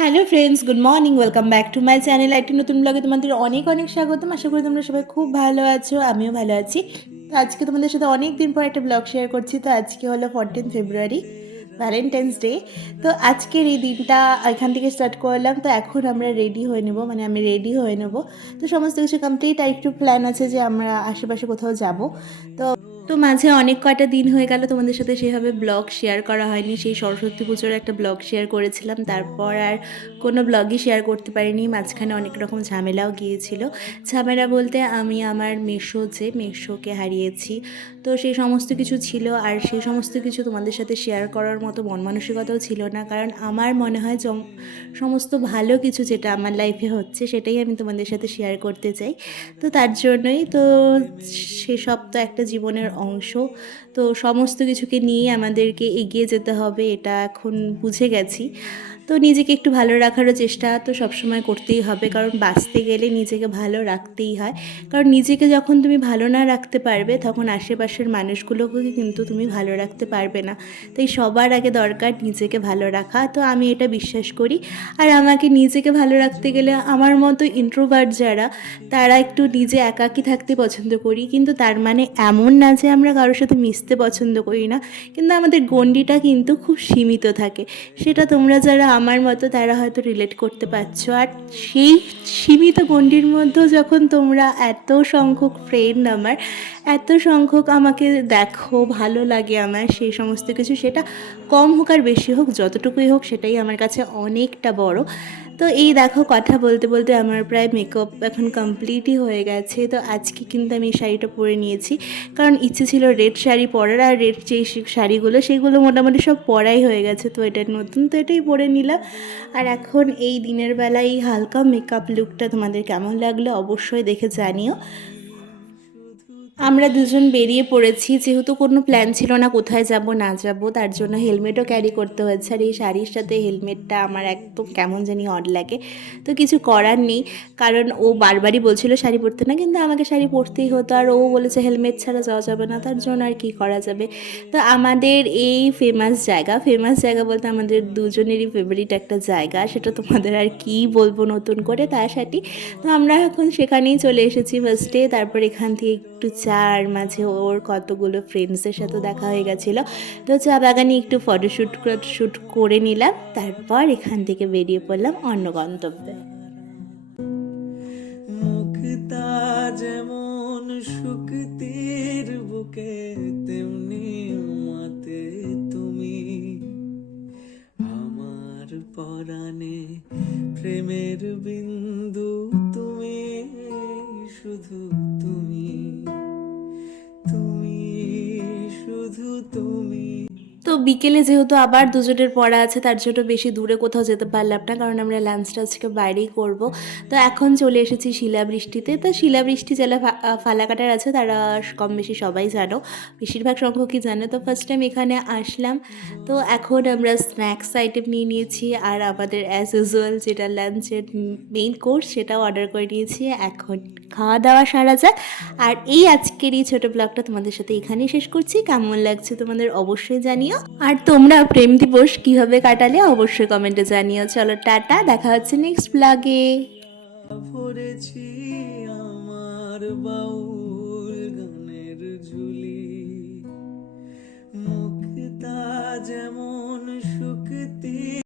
Hello friends, good morning, welcome back to my channel. একটি নতুন ব্লগে তোমাদের অনেক অনেক স্বাগতম। আশা করি তোমরা সবাই খুব ভালো আছো, আমিও ভালো আছি। তো আজকে তোমাদের সাথে অনেক দিন পর একটা ব্লগ শেয়ার করছি। তো আজকে হলো 14 ফেব্রুয়ারি, ভ্যালেন্টাইন্স ডে। তো আজকের এই দিনটা এখান থেকে স্টার্ট করলাম। তো এখন আমরা রেডি হয়ে নেবো, মানে আমি রেডি হয়ে নেবো। তো সমস্ত কিছু কমপ্লিট, আর একটু প্ল্যান আছে যে আমরা আশেপাশে কোথাও যাব। তো তো মাঝে অনেক কয়টা দিন হয়ে গেল তোমাদের সাথে সেভাবে ব্লগ শেয়ার করা হয়নি। সেই সরস্বতী পুজোর একটা ব্লগ শেয়ার করেছিলাম, তারপর আর কোনো ব্লগই শেয়ার করতে পারিনি। মাঝখানে অনেক রকম ঝামেলাও গিয়েছিল। ঝামেলা বলতে আমি আমার মেশোকে হারিয়েছি, তো সেই সমস্ত কিছু ছিল। আর সেই সমস্ত কিছু তোমাদের সাথে শেয়ার করার মতো মন মানসিকতাও ছিল না, কারণ আমার মনে হয় সমস্ত ভালো কিছু যেটা আমার লাইফে হচ্ছে সেটাই আমি তোমাদের সাথে শেয়ার করতে চাই। তো তার জন্যই তো সেসব তো একটা জীবনের অংশ। তো সমস্ত কিছুকে নিয়ে আমাদেরকে এগিয়ে যেতে হবে, এটা এখন বুঝে গেছি। তো নিজেকে একটু ভালো রাখারও চেষ্টা তো সবসময় করতেই হবে, কারণ বাঁচতে গেলে নিজেকে ভালো রাখতেই হয়। কারণ নিজেকে যখন তুমি ভালো না রাখতে পারবে, তখন আশেপাশের মানুষগুলোকে কিন্তু তুমি ভালো রাখতে পারবে না। তাই সবার আগে দরকার নিজেকে ভালো রাখা। তো আমি এটা বিশ্বাস করি। আর আমাকে নিজেকে ভালো রাখতে গেলে আমার মতো ইন্ট্রোভার্ট যারা, তারা একটু নিজে একাকী থাকতে পছন্দ করি, কিন্তু তার মানে এমন না যে আমরা কারোর সাথে মিশতে পছন্দ করি না, কিন্তু আমাদের গণ্ডিটা কিন্তু খুব সীমিত থাকে। সেটা তোমরা যারা আমার মতো তারা হয়তো রিলেট করতে পারছো। আর সেই সীমিত গণ্ডির মধ্যেও যখন তোমরা এত সংখ্যক ফ্রেন্ড আমার, এত সংখ্যক আমাকে দেখো, ভালো লাগে আমার সেই সমস্ত কিছু, সেটা কম হোক আর বেশি হোক, যতটুকুই হোক, সেটাই আমার কাছে অনেকটা বড়। তো এই দেখো, কথা বলতে বলতে আমার প্রায় মেকআপ এখন কমপ্লিটই হয়ে গেছে। তো আজকে কিন্তু আমি এই শাড়িটা পরে নিয়েছি, কারণ ইচ্ছে ছিল রেড শাড়ি পরার, আর রেড যেই শাড়িগুলো সেগুলো মোটামুটি সব পরাই হয়ে গেছে। তো এটা নতুন, তো এটাই পরে নিলাম। আর এখন এই দিনের বেলায় এই হালকা মেকআপ লুকটা তোমাদের কেমন লাগলো অবশ্যই দেখে জানিও। আমরা দুজন বেরিয়ে পড়েছি, যেহেতু কোনো প্ল্যান ছিল না কোথায় যাব না যাব, তার জন্য হেলমেটও ক্যারি করতে হয়েছে। আর এই শাড়ির সাথে হেলমেটটা আমার একদম কেমন জানি অড লাগে। তো কিছু করার নেই, কারণ ও বারবারই বলছিল শাড়ি পরতে না, কিন্তু আমাকে শাড়ি পরতেই হতো। আর ও বলেছে হেলমেট ছাড়া যাওয়া যাবে না, তার জন্য আর কি করা যাবে। তো আমাদের এই ফেমাস জায়গা বলতে আমাদের দুজনেরই ফেভারিট একটা জায়গা, সেটা তোমাদের আর কি বলবো নতুন করে, তার সাথে। তো আমরা এখন সেখানেই চলে এসেছি ফার্স্টে। তারপর এখান থেকে একটু চার মাঝে ওর কতগুলো ফ্রেন্ডসের সাথে দেখা হয়ে গেছিলো। তো চা বাগানে একটু ফটোশ্যুট করে নিলাম, তারপর এখান থেকে বেরিয়ে পড়লাম অন্য গন্তব্যে। মুক্তা যেমন শুকতির বুকে, তেমনি মাতে তুমি আমার পরাণে, প্রেমের বিন্দু তুমি, শুধু তুমি, তুমি শুধু তুমি। তো বিকেলে যেহেতু আবার দুজনের পড়া আছে, তার জন্য বেশি দূরে কোথাও যেতে পারলাম না, কারণ আমরা লাঞ্চটা আজকে বাইরেই করব। তো এখন চলে এসেছি শিলাবৃষ্টিতে। তো শিলাবৃষ্টি যারা ফালাকাটার আছে তারা কম বেশি সবাই জানো, বেশিরভাগ সংখ্যকই জানো। তো ফার্স্ট টাইম এখানে আসলাম। তো এখন আমরা স্ন্যাক্স আইটেম নিয়ে নিয়েছি, আর আমাদের অ্যাজ ইউজুয়াল যেটা লাঞ্চের মেইন কোর্স সেটাও অর্ডার করে নিয়েছি। এখন খাওয়া দাওয়া সারা যাক। আর এই আজকের এই ছোটো ব্লগটা তোমাদের সাথে এখানেই শেষ করছি। কেমন লাগছে তোমাদের অবশ্যই জানিও, আর তোমরা প্রেম দিবস কীভাবে কাটালে অবশ্যই কমেন্টে জানিও। চলো টাটা, দেখা হচ্ছে নেক্সট ব্লগে। ভরেছি আমার বাউল গানের ঝুলি, মুক্তা যেমন